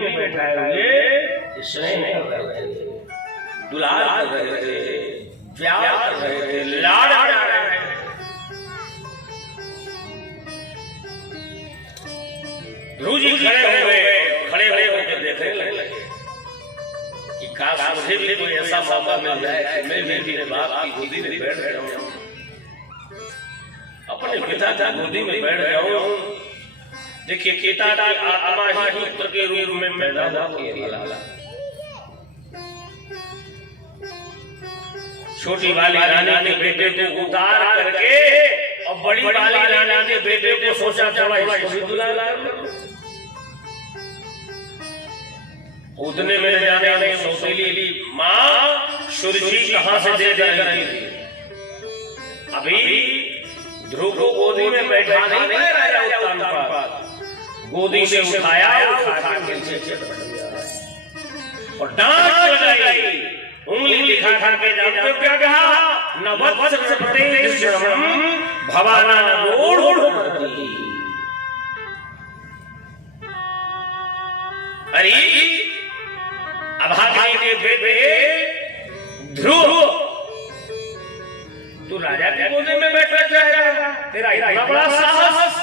में बैठाए हुए स्नेह कर रहे थे, दुलार कर रहे थे, प्यार कर रहे थे, लाड कर रहे थे। रूजी खड़े होकर देखने लगे कि काश मुझे भी कोई ऐसा मौका मिल जाए कि मैं भी अपने बाप की गोदी में बैठ जाऊं, अपने पिता की गोदी में बैठ जाऊं। देखिए पिता की आत्मा ही पुत्र के रूप में पैदा हुई। छोटी वाली रानी के बेटे को उतार करके और बड़ी वाली रानी के बेटे को सोचा चला इसको भी दुलार कर। उतने में जाने में सौतेली माँ सुरजी कहां से दे रही थी। अभी ध्रुव को गोदी में बैठा नहीं पाया उत्तान पर, गोदी से उठाया और डांट लगाई, उंगली दिखा के जानते हो क्या कहा? नवत्सरपते भवाना अरे अभागी के बेटे ध्रुव, तू राजा की गोदी में बैठा जाएगा? तेरा इतना बड़ा साहस!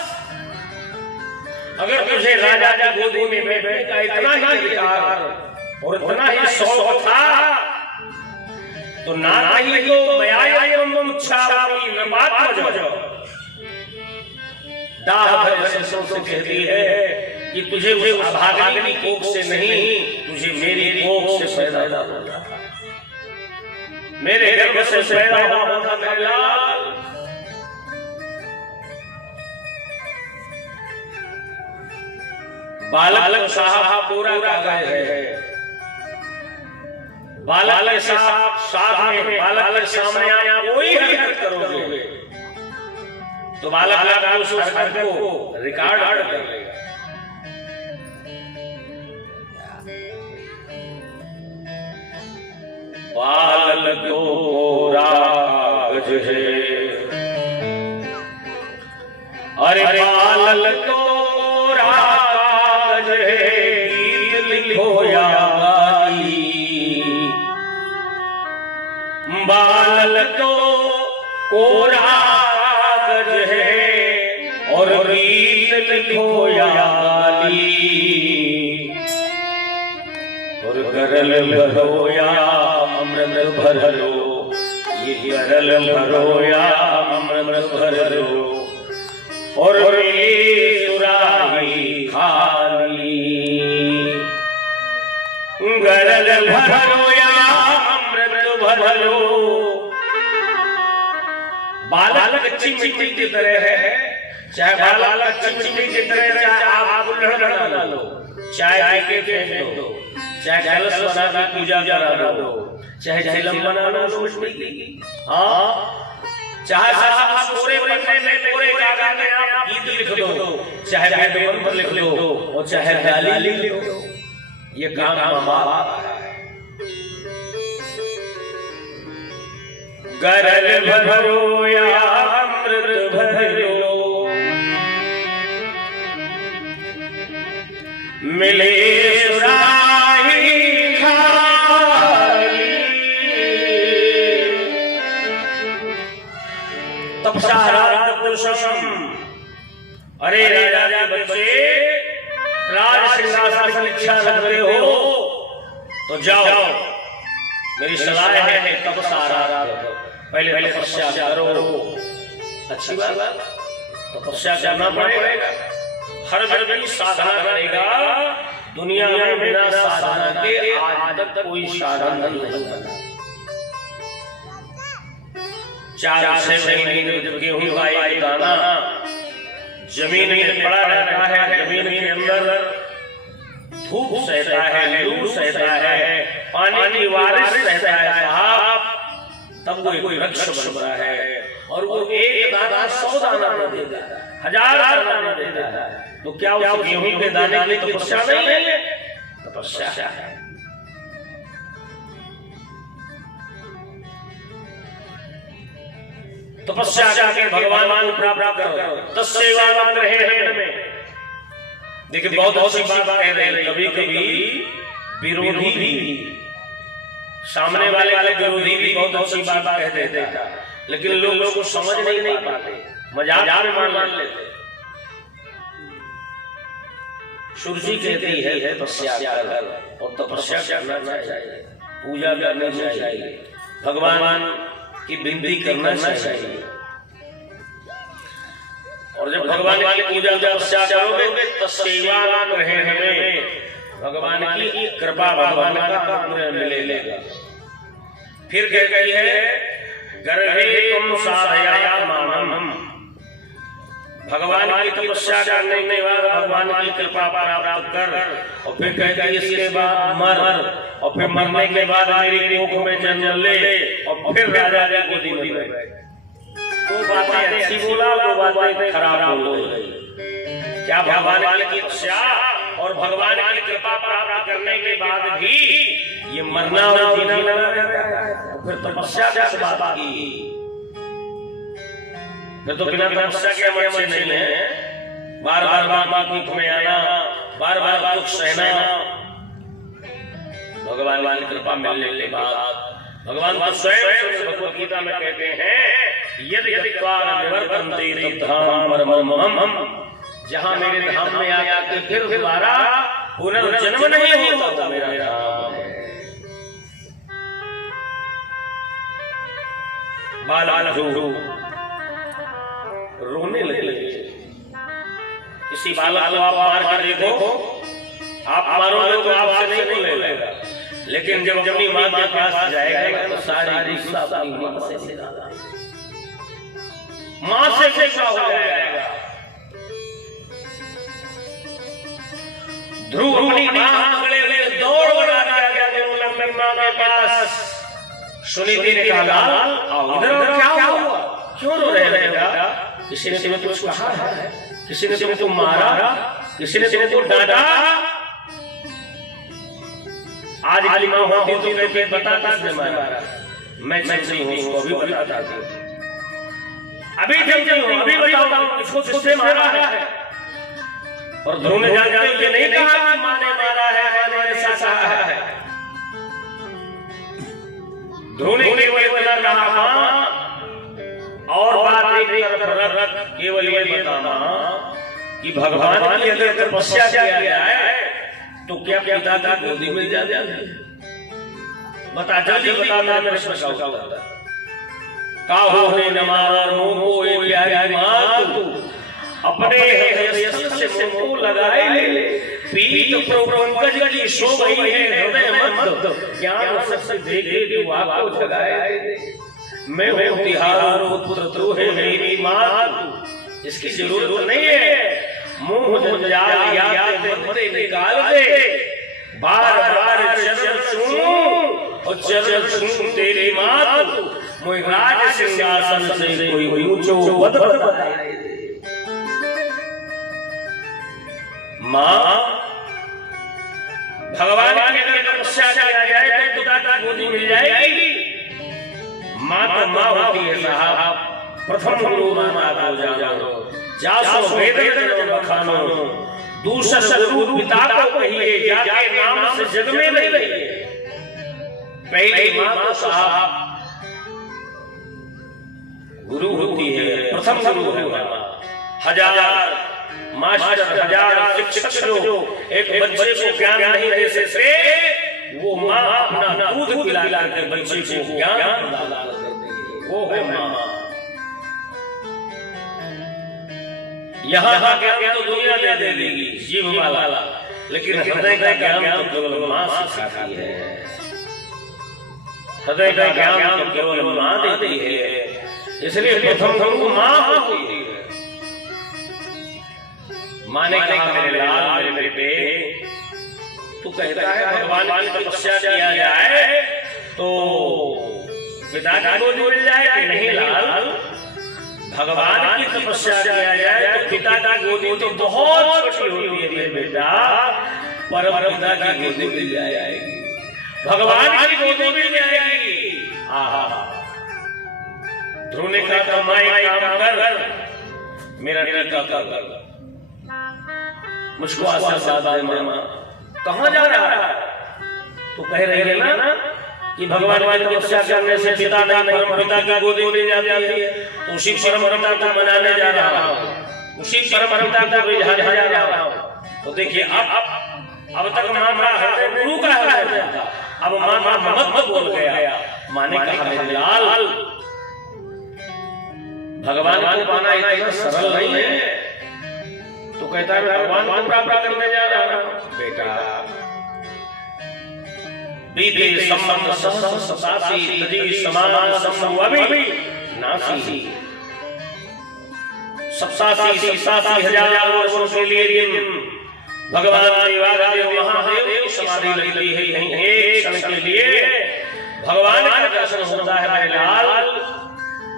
अगर तुझे राजा की गोदी में बैठने का इतना ही अधिकार और इतना ही शौक था तो ना ही तो मयायम छावामी न बात मजो दाह भर से कहती है कि तुझे उस अभागिनी की कोख से नहीं, तुझे मेरी कोख से पैदा होना था, मेरे गर्भ से पैदा होना था मेरे लाल। बालक साहब पूरा का है, बालक साहब साथ में बालक के सामने आया कोई हरकत करोगे तो बालक उस हरकत को रिकॉर्ड कर लेगा। बालक तो राज है, अरे बालक तो राज है, गीत लिखो या बालक तो कोरा कागज है और गीत लिखो या गाली, और गरल भरो या अमृत भरो, ये गरल भरो या अमृत भरो, और सुराही खाली, गरल भरो या भरो। बालक कच्ची मिट्टी की तरह है, चाहे बालक कच्ची मिट्टी की तरह, चाहे आप कुल्हड़ बना लो, चाहे के फेंक दो, चाहे कलश बना के पूजा करा दो, चाहे झिलम बना लो मिट्टी की, हाँ, चाहे साहब पूरे पन्ने में पूरे कागज में आप गीत लिख दो, चाहे वेद मंत्र लिख दो और चाहे गाली लिख दो, ये काम हमारा है। गरल भरो या अमृत भरो, मिले सुराही खाली, तपसारा पुरुषम। अरे राजा बच्चे, राज सिंहासन की इच्छा रखते हो तो जाओ, मेरी सलाह है तपसारा पहले तपस्या करो। अच्छी बात, तपस्या करना पड़ेगा, हर व्यक्ति साधना करेगा। दुनिया में बिना साधना के आज तक कोई साधन नहीं बना। 4-6 महीने जब गेहूं का एक दाना जमीन में पड़ा रहता है, जमीन के अंदर धूप सहता है, लू सहता है, पानी की बारिश रहता है साहब, तब वो एक वृक्ष बनता है और वो एक दाना 100 दाना देता है, 1000 दाना देता है। तो क्या उस गेहूं के दाने की तपस्या नहीं है? तपस्या है। तपस्या करके भगवान को प्राप्त करो, तस्सेवान रहे में। देखिए बहुत अच्छी बात कह रहे हैं। कभी कभी विरोधी भी, सामने वाले विरोधी भी बहुत अच्छी बात कह देते हैं, लेकिन लोग को समझ नहीं पाते, मजाक में मान लेते। सूर्य कहती है तपस्या कर, और तपस्या करना चाहिए, पूजा करना चाहिए, भगवान की विनती करना चाहिए। और जब भगवान की पूजा तपस्या करोगे तो सेवा ग्रहण में भगवान की कृपा, भगवान का अनुग्रह मिलेगा। फिर कहती है गर्भे तुम साधयात्मानम्, भगवान की तपस्या करने के बाद भगवान की कृपा प्राप्त कर, और फिर कहती है इसके बाद मर, और फिर मरने के बाद मेरी कोख में जन्म ले, और फिर राजा की गोदी में बैठ। तो बातें अच्छी बोला, वो बातें खराब बोल गई। क्या भगवान की तपस्या और भगवान की कृपा प्राप्त करने के बाद भी ये मरना और जीना फिर तपस्या किस बात की? फिर तो बिना तपस्या के हम अच्छे नहीं है। बार बार माँ की भूख में आना, बार बार दुख सहना, भगवान की कृपा मिलने के बाद भगवान तो स्वयं भगवद गीता में कहते हैं यदि निवर्तन्ते तद्धाम परमम्, जहाँ मेरे धाम में आया कि फिर दोबारा पुनर्जन्म नहीं होता, मेरा धाम है। बाल रोने लगे। किसी बालक को आप मार कर देखो, आप मारोगे तो आपसे नहीं बोलेगा, लेकिन जब अपनी माँ के पास जाएगा तो सारी गुस्सा अपनी माँ से निकाला, माँ से गुस्सा हो जाएगा। ध्रुव अपनी माँ पकड़े हुए दौड़ गया माँ के पास। सुनीति ने कहा लाल आओ इधर, क्या हुआ, क्यों रो रहे हो? किसी ने तुम्हें कुछ कहा है? किसी ने तुम्हें मारा? किसी ने तुम्हें डांटा? आज की माँ होती तो कहते बताता किसने मारा, मैं जानती हूँ उसको, अभी बताता हूँ, अभी जानती हूँ, अभी बताता हूँ इसको किसने मारा है। और ध्रुव ने जान के नहीं कहा कि माँ ने मारा है, माँ ने ऐसा कहा है। ध्रुव ने केवल कहा माँ, और बात एक तरफ रख, केवल ये बताना कि भगवान की अगर तपस्या किया जाए तो क्या पिता का गोदी में जा जाए? बता, जल्दी बता, मेरे काहो ने नमार मोह ए प्यारी माँ, तू अपने हृदय से मोह लगाए ले, पीत पंकज की शोभ ही है हृदय मत, ज्ञान सबसे देखे जो आपको जगाए। मैं हूँ तिहारो पुत्र तू है मेरी माँ, इसकी जरूरत नहीं है मुंह जंजाल याद मत निकाल दे, बार बार चरण छूं और चरण छूं तेरी माँ, मुझे राज सिंहासन से कोई ऊंचो पद बताए दे। माँ भगवान की अगर तपस्या किया जाए तो पिता की गोदी मिल जाएगी। माँ तो माँ होती है साहब, प्रथम गुरु माता को जानो, जासो वेद बखानो, दूसरा गुरु पिता को कहिए, जाके नाम से जग में नहीं रहिए। पहली माँ तो साहब गुरु होती है, प्रथम गुरु है माँ। हजार मास्टर, हजार शिक्षक जो एक बच्चे को ज्ञान नहीं दे सकते, वो माँ अपना दूध पिला कर बच्चे को ज्ञान दिलाती है, वो है माँ। यहाँ का ज्ञान तो दुनिया दे देगी जीव वाला, लेकिन हृदय का ज्ञान तो केवल माँ सिखाती है। हृदय का ज्ञान तो केवल माँ देती है, इसलिए प्रथम गुरु माँ होती है। माँ ने कहा मेरे लाल, मेरे बेटे, तू कहता है भगवान की तपस्या किया जाए तो पिता की गोदी मिल जाए कि नहीं लाल? भगवान की तपस्या किया जाए तो पिता की गोदी तो बहुत छोटी होती है मेरे बेटा, पर पिता की गोदी मिल जाएगी, भगवान की गोदी मिल जाएगी। आहा, ध्रुव ने कहा तो माँ एक काम कर, मेरा टीका कर, मुझको आशीर्वाद दे मामा। कहाँ जा रहा है? तो कह रही है ना कि भगवान की तपस्या करने से पिता नहीं परम पिता की गोदी मिल जाती है, तो उसी परम पिता को मनाने जा रहा हूँ, उसी परम पिता को रिझाने जा रहा हूँ। तो देखिए अब तक मामा गुरु का है, अब मामा मत बोल गया। माने कहा मेरे लाल, भगवान को पाना इतना सरल नहीं है। तो कहता है भगवान को प्राप्त करने जा रहा हूं। बेटा बीते संबंध ससासी तजी समान संभवि नासी, 87,000 वर्षों के लिए भगवान देवादेव महादेव समाधि लगी है। यहीं एक क्षण के लिए भगवान का दर्शन होता है मेरे लाल।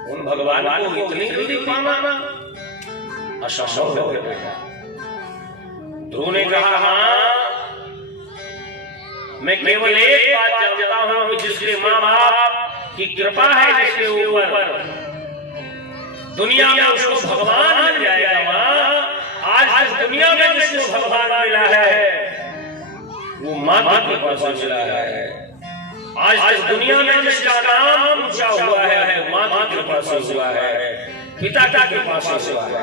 उन भगवान को इतनी जल्दी पाना असंभव है बेटा। ध्रुव ने कहा हाँ, मैं केवल एक बात जानता हूं, जिसके माँ बाप की कृपा है जिसके ऊपर, दुनिया में उसको भगवान मिल जाएगा। माँ आज दुनिया में जिसको भगवान मिला है वो माँ की कृपा से मिला है। आज दुनिया में जिसका नाम ऊंचा हुआ है माँ की कृपा से हुआ है, पिता की कृपा से हुआ है।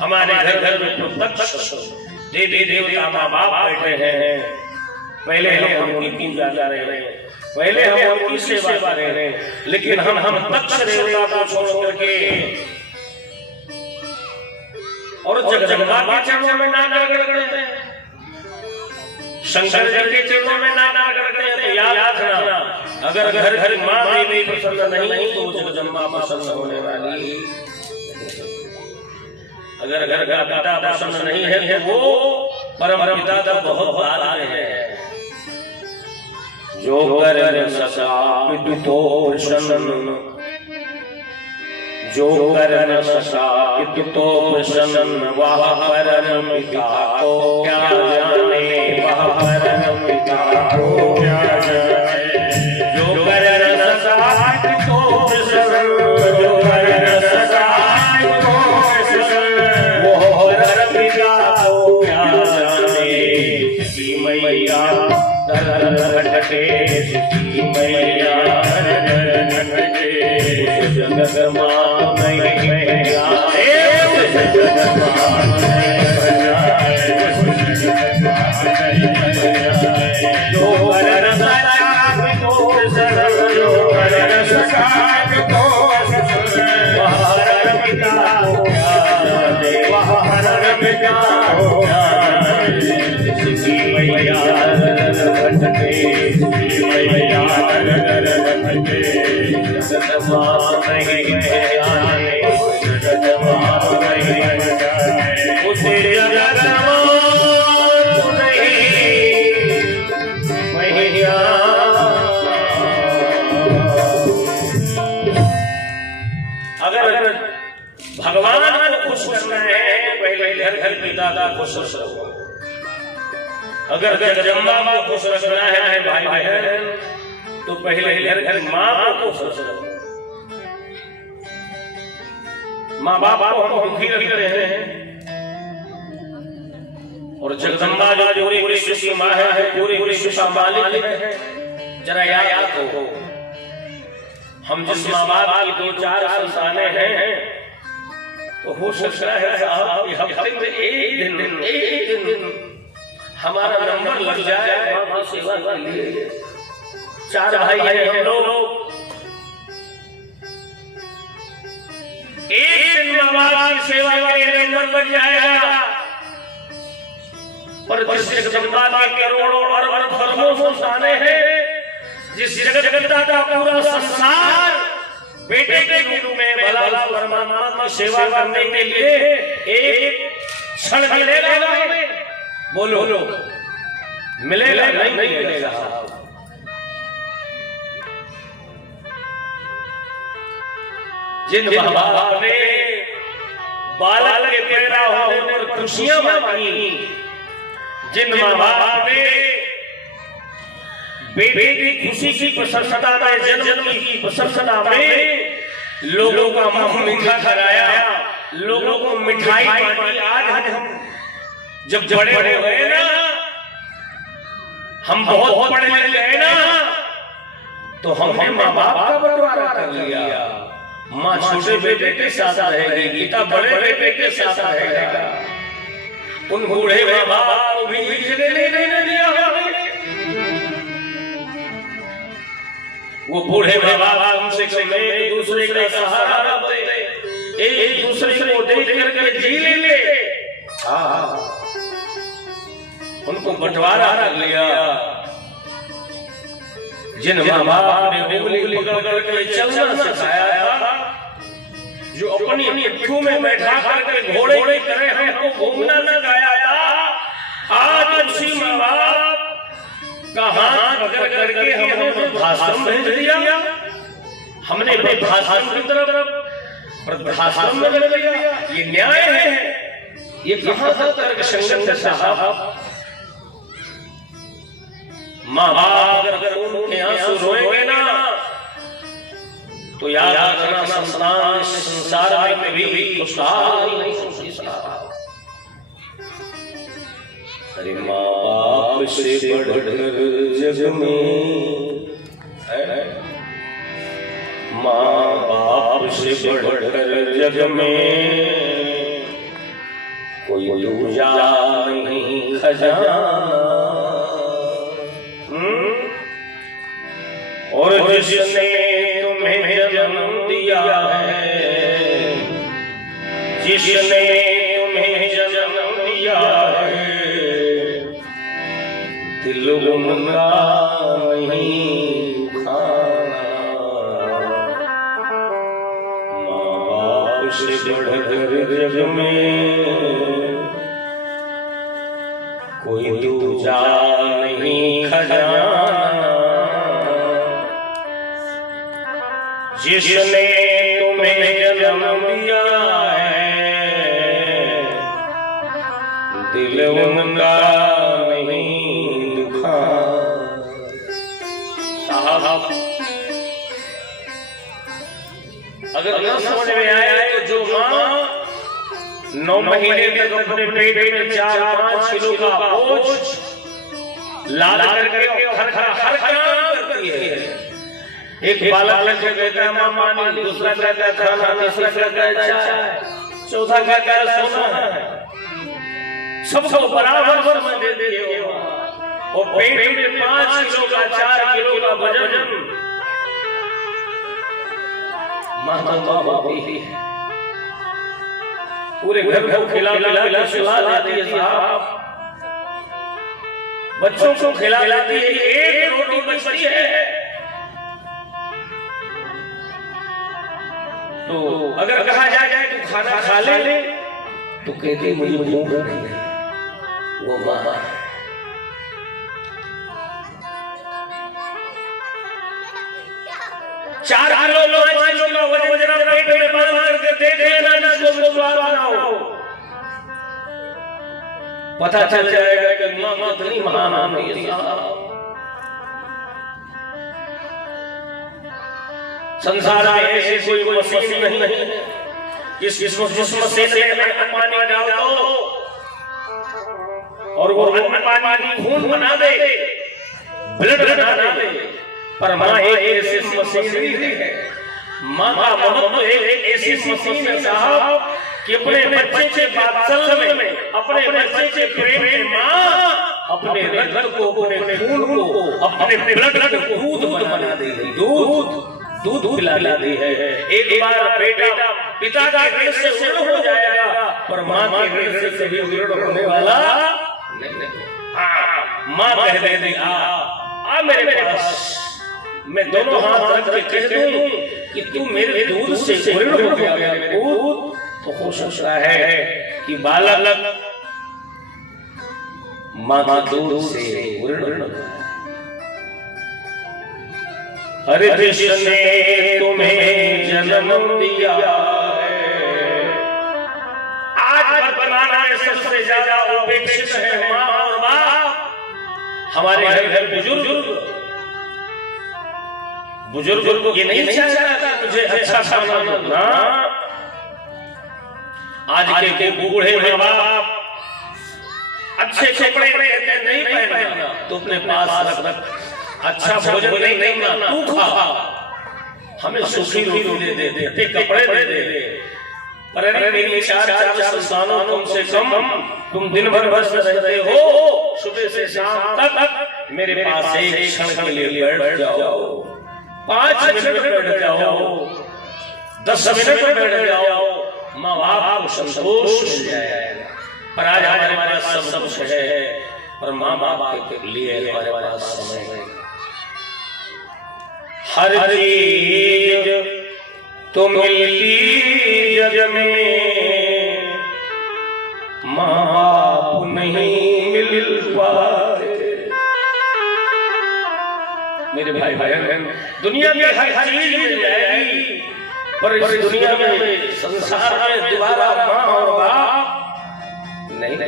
हमारे घर में प्रत्यक्ष देवी देवता माँ बाप बैठे हैं। पहले हम उनकी पूजा कर रहे हैं, पहले हम उनकी सेवा कर रहे हैं, लेकिन हम तक्ष देवता को छोड़ करके और जगदम्बा के चरणों में नाना करते हैं, शंकर जी के चरणों में नाना करते हैं। तो याद रखना, अगर घर घर माँ देवी प्रसन्न नहीं तो जगदम्बा प्रसन्न होने वाली। अगर घर घर पिता प्रसन्न नहीं है तो वो परम पिता तो बहुत बार है। जो कर सका पितु प्रसन्न, जो कर सका पितु प्रसन्न, वह परम पिता को क्या जाने, वह परम पिता को क्या जाने। जो कर सका पितु प्रसन्न, जो कर सका पितु प्रसन्न, वो परम पिता को क्या जाने। मैया भटके मैया भटके, जगत मां नहीं जाए, जगत मां नहीं जाए। जो कर सका पितु प्रसन्न, जो कर सका पितु प्रसन्न, वह परम पिता को क्या जाने, वह परम पिता को क्या जाने। मैया भटके मैया भटके, जगत मां नहीं जाने, जगत मां नहीं जाने। उसे जगत मां नहीं मैया। अगर भगवान को खुश करना है तो पहले घर घर पिता का खुश रहो। अगर जगदम्बा को खुश रखना है भाई बहन तो पहले घर घर माँ को खुश रखो। माँ बाप को हम दुखी रखते हैं और जगदम्बा जो पूरे विश्व की माँ है, पूरे विश्व का मालिक है। जरा याद रखो, हम जिस माँ बाप की 2-4 संतानें हैं तो हो सकता है साहब हफ्ते में एक दिन हमारा नंबर लग जाए माँ की सेवा के लिए। 4 भाई हैं हम लोग, एक दिन माँ बाप की सेवा के लिए नंबर लग जाएगा। पर जिस जगदम्बा के करोड़ों अरबों खरबों संतानें हैं, जिस जगत का पूरा संसार बेटे के रूप में भला परमात्मा की सेवा करने के लिए एक क्षण मिलेगा हमें? बोलो मिलेगा? नहीं मिलेगा। जिन माँ बाप ने बालक के पैदा होने पर खुशियां मांगी, जिन माँ बाप ने बेटे की खुशी की प्रसन्नता में, जन्म की प्रसन्नता में लोगों का मुंह मीठा कराया, लोगों को मिठाई बांटी, आज हम जब बड़े बड़े हुए ना, हम बहुत पढ़े लिखे हैं ना, तो हमने माँ बाप का बंटवारा कर लिया। माँ छोटे बेटे के साथ रहेगी, पिता बड़े बेटे के साथ रहेगा। उन बूढ़े माँ बाप को भी नहीं दिया। वो बूढ़े माँ बाप हमसे एक दूसरे का सहारा दे, एक दूसरे को देख करके जी ले। उनको बंटवारा कर लिया। जिन माँ बाप ने उंगली पकड़ करके चलना सिखाया था, जो अपनी पिट्ठू में बैठा करके घोड़े की तरह हमको घूमना सिखाया था, आज उसी माँ बाप का हाथ पकड़ करके हमने वृद्धाश्रम भेज दिया। हमने वृद्धाश्रम की तरफ वृद्धाश्रम में भेज दिया। ये न्याय है? ये कहाँ से तर्क संगत है साहब? माँ बाप अगर उनके आंसू रोएंगे ना, तो याद रखना संतान संसार में भी खुशहाल नहीं हो सकता। अरे माँ बाप से बढ़कर जग में, माँ बाप से बढ़कर जग में कोई दूजा नहीं खजाना। और जिसने तुम्हें जन्म दिया है, जिसने तुम्हें जन्म दिया है, दिल उनका नहीं खाना। माँ बाप से बढ़कर जग में कोई दूजा नहीं खजाना। जिसने तुम्हें जन्म दिया है, दिल उनका नहीं दुखा। साहब अगर न समझ में आया तो जो माँ 9 महीने तक अपने पेट में 4-5 किलो का बोझ लाद करके हर काम करती है। एक बालक लगे कहता है माँ पानी, दूसरा कहता है खाना, तीसरा कहता है चाय, चौथा कहता है सोना। सबको बराबर समझ देती है। और पेट में 5 किलो का 4 किलो का वजन माँ होती है। पूरे घर को खिला सुला देती है साहब। बच्चों को खिला देती है, एक रोटी बचती है तो अगर कहा जाए तो खाना खा ले, तो कहती मुझे भूख नहीं है। वो माँ 4 किलो 5 किलो का वजन पेट में बांध करके देख लेना, जिसको विश्वास ना हो, पता चल जाएगा कि माँ कितनी महान है। संसार में ऐसी कोई मशीन नहीं है जिस मशीन में पानी डाल दो और वो पानी खून बना दे, ब्लड बना दे। पर माँ एक ऐसी मशीन है, माँ का महत्व एक ऐसी मशीन है साहब कि अपने बच्चे के वात्सल्य में, अपने बच्चे के प्रेम में माँ अपने रक्त को, अपने खून को, अपने ब्लड को दूध बना देगी। दूध पिला दी है। एक बार बेटा पिता के ऋण से ऋण हो जाएगा, पर माँ के ऋण से कभी ऋण होने वाला नहीं। माँ कह देगी आ मेरे पास, मैं दोनों हाथ रख के कह दूं कि तू मेरे दूध से ऋण हो गया मेरे दूध, तो हो सकता है कि बालक माँ के दूध से ऋण। अरे जिसने तुम्हें जन्म दिया है, आज बनाना सबसे ज्यादा उपेक्षित है माँ और बाप। हमारे घर बुजुर्ग को ये नहीं चाहता मुझे अच्छा खाना ना। आज के बूढ़े माँ बाप अच्छे कपड़े नहीं पहनना तो अपने पास रख, अच्छा भोजन नहीं करना तू खा, हमें सुखी रोटी दे दे, कपड़े दे दे। पर अरे मेरी चार संतानों कम से कम तुम दिन भर बस रहते हो, सुबह से शाम तक मेरे पास एक क्षण के लिए बैठ जाओ, 5 मिनट बैठ जाओ, 10 मिनट बैठ जाओ, माँ बाप को संतोष मिल जाएगा। पर आज हमारे पास सब कुछ है, पर माँ बाप के लिए हमारे पास समय है। हर चीज तो मिलती जग में, माँ बाप नहीं मिल पाए। मेरे भाई बहन, दुनिया में हर चीज मिल जाएगी, पर इस दुनिया में संसार में दोबारा माँ और बाप नहीं ले।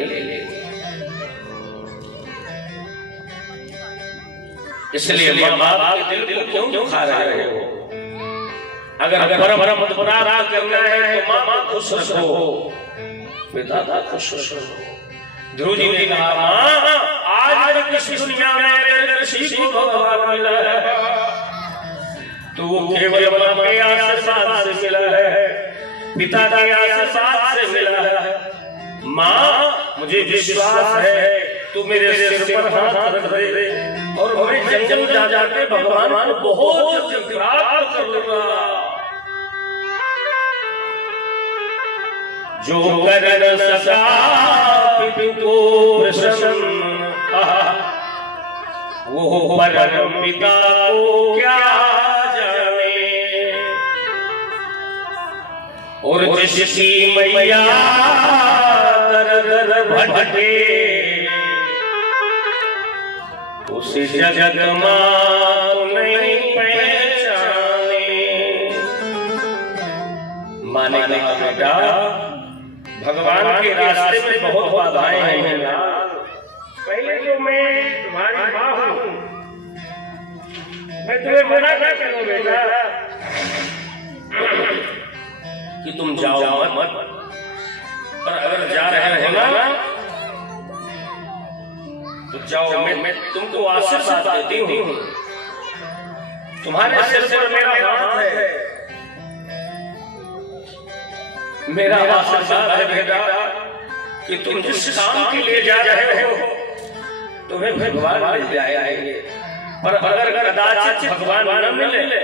इसलिए माँ बाप के दिल को क्यों दुखा रहे हो? अगर परम करना है तो माँ खुश रखो, पिता खुश रखो। ध्रुव जी ने कहा, माँ आज तक इस दुनिया में किसी को भगवान मिला है तो वो केवल माँ के आशीर्वाद से मिला है, पिता के आशीर्वाद से मिला है। माँ मुझे विश्वास है तू मेरे सिर पर हाथ रख दे और मैं जंगल जा जाके भगवान को बहुत जल्दी प्राप्त कर लूंगा। जो कर न सका पितु को प्रसन्न, वो परम पिता को क्या जाने। और जिसकी मैया भटके उसे जगत माँ नहीं पहचाने। माने कहा, बेटा भगवान के रास्ते में बहुत बाधाएं हैं। पहले तो मैं तुम्हारी माँ हूँ, मैं तुम्हें मना क्या करूँ बेटा कि तुम जाओ मत, पर अगर जा रहे हो ना तो जाओ, मैं तुमको आशीर्वाद देती हूँ। तुम्हारे सिर पर मेरा हाथ है, मेरा आशीर्वाद है बेटा कि तुम जिस काम के लिए जा रहे हो तुम्हें भगवान मिल जाएंगे। पर अगर कदाचित भगवान न मिले,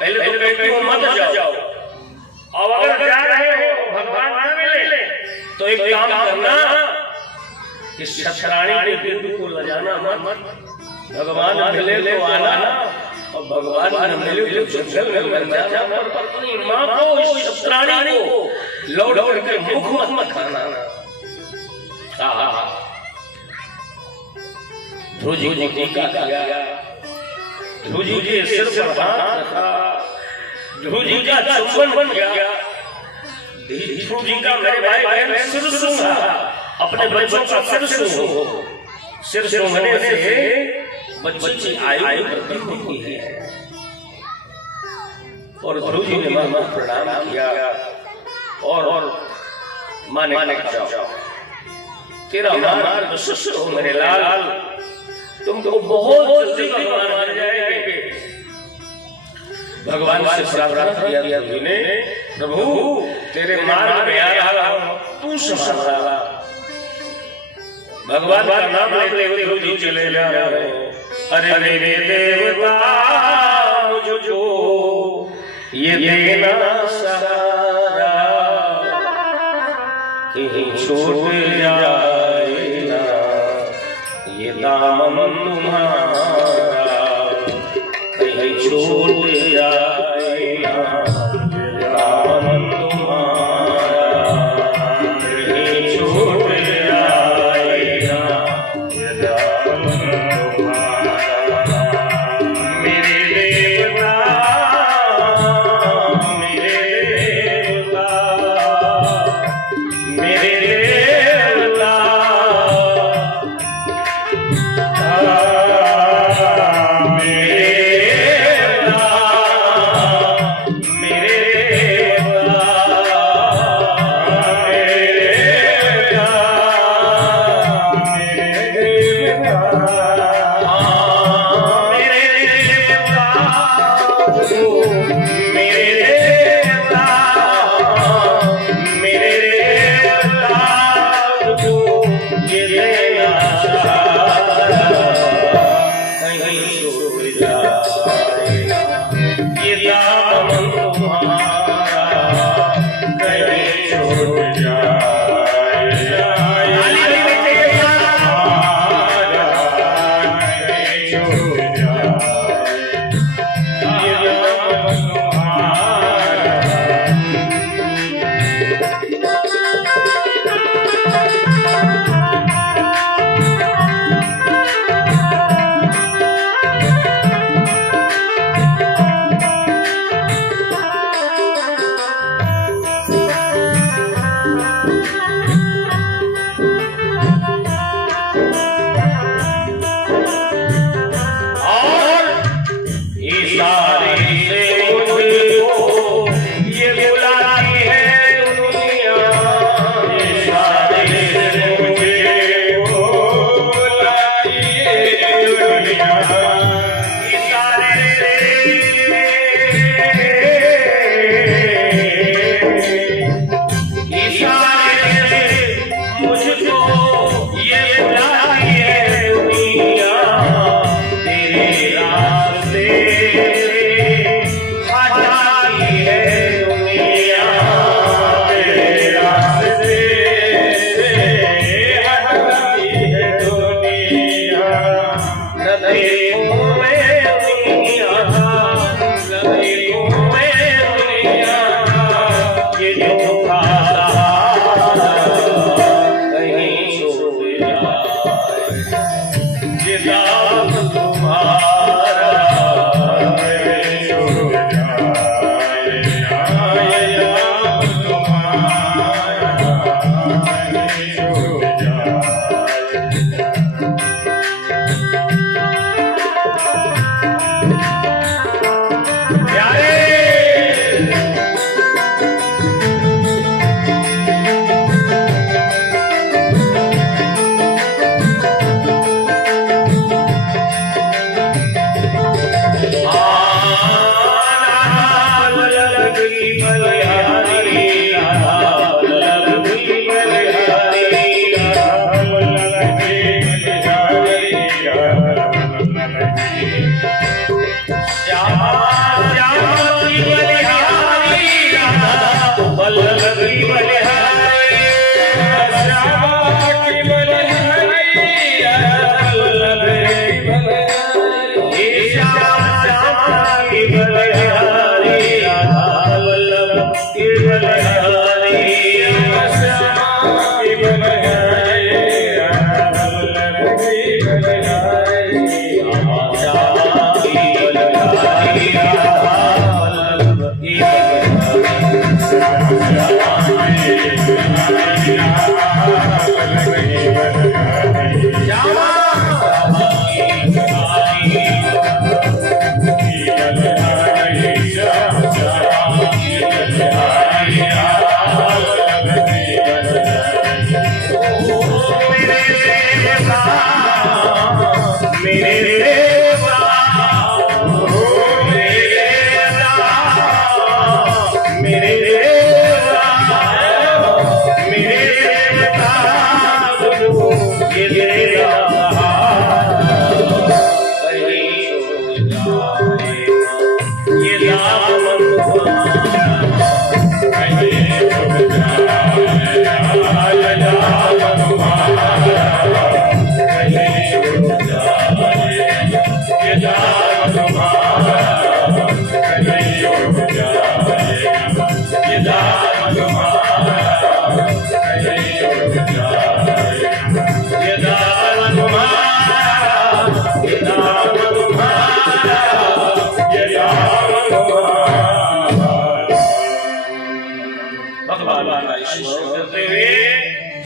पहले तो कहती हूँ मत जाओ, और अगर जा रहे हो भगवान न मिले तो एक काम करना, इस छछरानी के बिंदु को ले जाना मत। भगवान मिले तो आना, और भगवान न मिले तो जंगल में मर जाना। पर अपनी माँ को, इस छछरानी को लौट के मुख मत खाना। ध्रुव जी ने क्या किया? ध्रुव जी के सिर पर हाथ रखा, ध्रुव जी का चुंबन किया। ध्रुव जी का मेरे भाई बहन सिर सूंघा, अपने बच्चों का सिर सूंघो। सिर सूंघने से बच्ची की आयु वृद्धि होती है। और ध्रुव जी ने मां को प्रणाम किया और माने जाओ, तेरा मार्ग सुस्त हो मेरे लाल, तुमको बहुत जल्दी भगवान मान जाएंगे। भगवान से प्रार्थना किया तूने, प्रभु तेरे मार्ग में आ रहा हूं, तू संभाला। भगवान का नाम लेते हुए ध्रुव जी चले जा रहे हैं। अरे मेरे देवता मुझको ये देना सहारा, कहीं छूट जाए ना ये दामन तुम्हारा, कहीं छूट जाए ना दामन तुम्हारा, कहीं छूट जाए ना ये दामन तुम्हारा। मेरे देवता मेरे देवता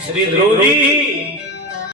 श्री ध्रुव जी